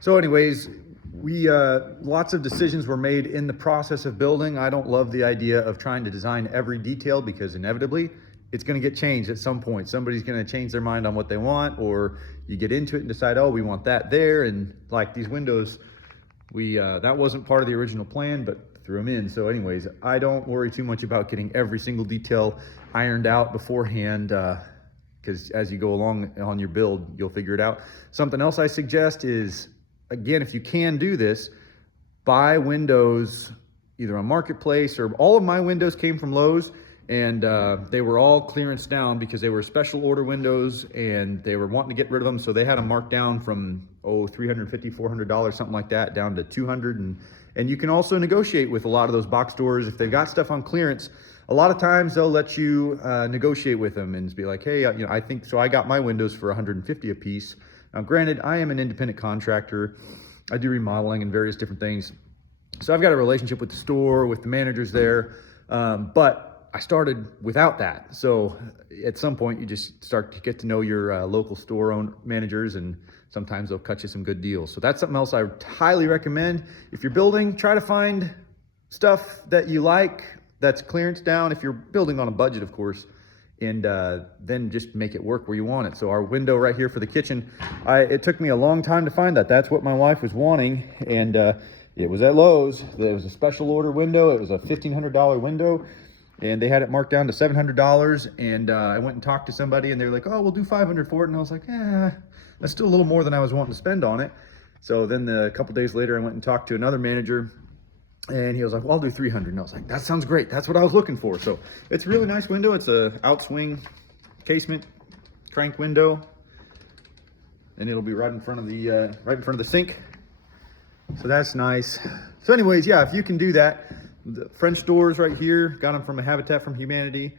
So anyways, we lots of decisions were made in the process of building. I don't love the idea of trying to design every detail because inevitably it's going to get changed at some point. Somebody's going to change their mind on what they want, or you get into it and decide, oh, we want that there. And like these windows, that wasn't part of the original plan, but threw them in. So anyways, I don't worry too much about getting every single detail ironed out beforehand, because as you go along on your build, you'll figure it out. Something else I suggest is, again, if you can do this, buy windows either on Marketplace, or all of my windows came from Lowe's, and they were all clearance down because they were special order windows and they were wanting to get rid of them. So they had them marked down from, $350, $400, something like that, down to $200. And you can also negotiate with a lot of those box stores. If they've got stuff on clearance, a lot of times they'll let you negotiate with them and be like, hey, I think, so I got my windows for $150 a piece. Now, granted, I am an independent contractor. I do remodeling and various different things. So I've got a relationship with the store, with the managers there, but I started without that. So at some point you just start to get to know your local store managers, and sometimes they'll cut you some good deals. So that's something else I would highly recommend. If you're building, try to find stuff that you like that's clearance down, if you're building on a budget, of course, and then just make it work where you want it. So our window right here for the kitchen, it took me a long time to find that. That's what my wife was wanting, and it was at Lowe's. It was a special order window. It was a $1,500 window, and they had it marked down to $700. And I went and talked to somebody, and they were like, oh, we'll do $500 for it. And I was like, that's still a little more than I was wanting to spend on it. So then a couple days later, I went and talked to another manager, and he was like, well, I'll do $300. And I was like, that sounds great. That's what I was looking for. So it's a really nice window. It's a outswing casement crank window, and it'll be right in front of the sink. So that's nice. So anyways, yeah, if you can do that. The French doors right here, got them from a Habitat from Humanity.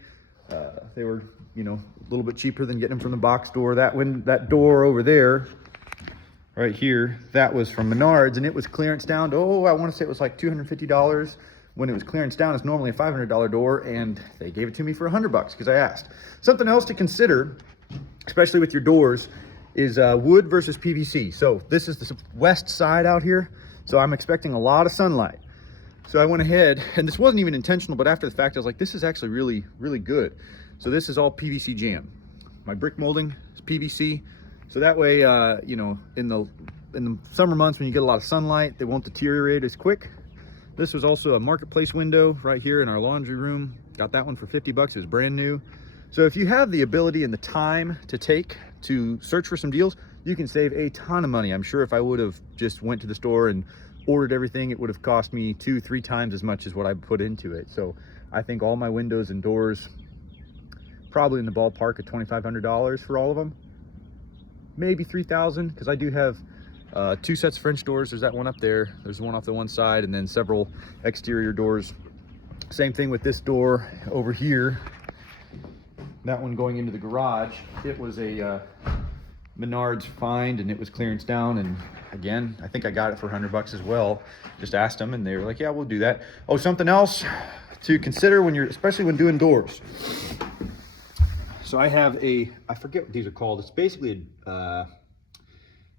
They were, a little bit cheaper than getting them from the box store. That door over there, right here, that was from Menards, and it was clearance down to, I want to say it was like $250. When it was clearance down, it's normally a $500 door, and they gave it to me for $100 because I asked. Something else to consider, especially with your doors, is wood versus PVC. So this is the west side out here, so I'm expecting a lot of sunlight. So I went ahead, and this wasn't even intentional, but after the fact, I was like, this is actually really, really good. So this is all PVC jam. My brick molding is PVC. So that way, in the summer months when you get a lot of sunlight, they won't deteriorate as quick. This was also a Marketplace window right here in our laundry room. Got that one for $50. It was brand new. So if you have the ability and the time to search for some deals, you can save a ton of money. I'm sure if I would have just went to the store and ordered everything, it would have cost me 2-3 times as much as what I put into it. So I think all my windows and doors, probably in the ballpark of $2,500 for all of them, maybe $3,000, because I do have 2 sets of French doors. There's that one up there, there's one off the one side, and then several exterior doors. Same thing with this door over here, that one going into the garage. It was a Menards find, and it was clearance down, and again, I think I got it for $100 as well. Just asked them, and they were like, yeah, we'll do that. Oh, something else to consider especially when doing doors. So I have I forget what these are called. It's basically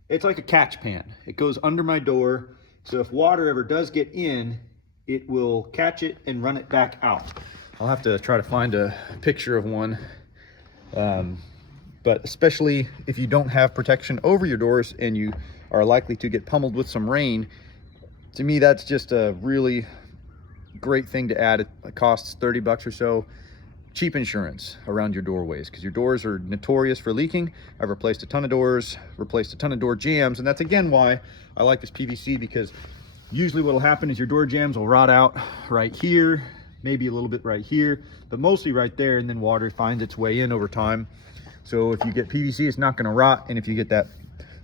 it's like a catch pan. It goes under my door, so if water ever does get in, it will catch it and run it back out. I'll have to try to find a picture of one. But especially if you don't have protection over your doors and you are likely to get pummeled with some rain, to me that's just a really great thing to add. It costs $30 or so. Cheap insurance around your doorways, because your doors are notorious for leaking. I've replaced a ton of doors, replaced a ton of door jambs, and that's again why I like this PVC, because usually what will happen is your door jambs will rot out right here, maybe a little bit right here, but mostly right there, and then water finds its way in over time. So if you get PVC, it's not going to rot, and if you get that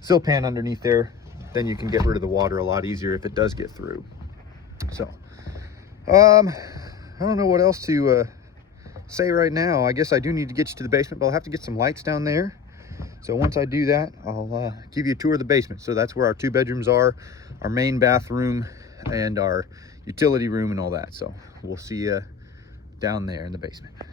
sill pan underneath there, then you can get rid of the water a lot easier if it does get through. So I don't know what else to say right now. I guess I do need to get you to the basement, but I'll have to get some lights down there. So once I do that, I'll give you a tour of the basement. So that's where our 2 bedrooms are, our main bathroom, and our utility room and all that. So we'll see you down there in the basement.